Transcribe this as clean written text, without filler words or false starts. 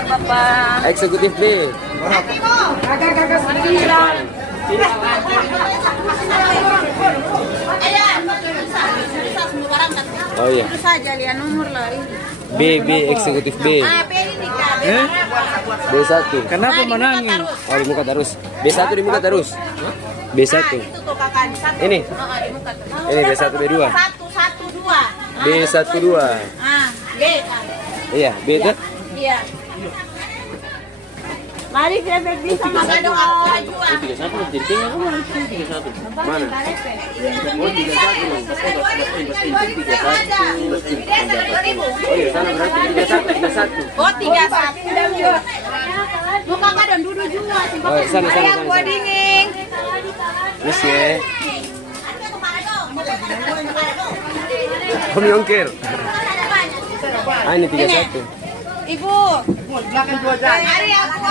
Sebentar Bapak. Eksekutif B. Kakak sembilan. Oh iya. Itu saja lihat nomor lah. B eksekutif B. Ah, B ini kan. B1. Kenapa menangis? Oh, di muka terus. B1 di muka terus. B1. Itu tuh kakak di satu. Ini. Di muka terus. Ini B1 B2. Satu dua. B1 2. B kan. Iya, B itu. Iya. Mari kita bisa makan doa jual. 31 jadi tinggal kamu harus 31. Mana? Oh 31. Oh iya sana berarti 31. Oh 31. Mau kakak dan duduk juga. Oh sana. Gua dingin. Yes ya. Om Yongkir. Ah ini 31. Ibu. Belakang 2 jam. Hari aku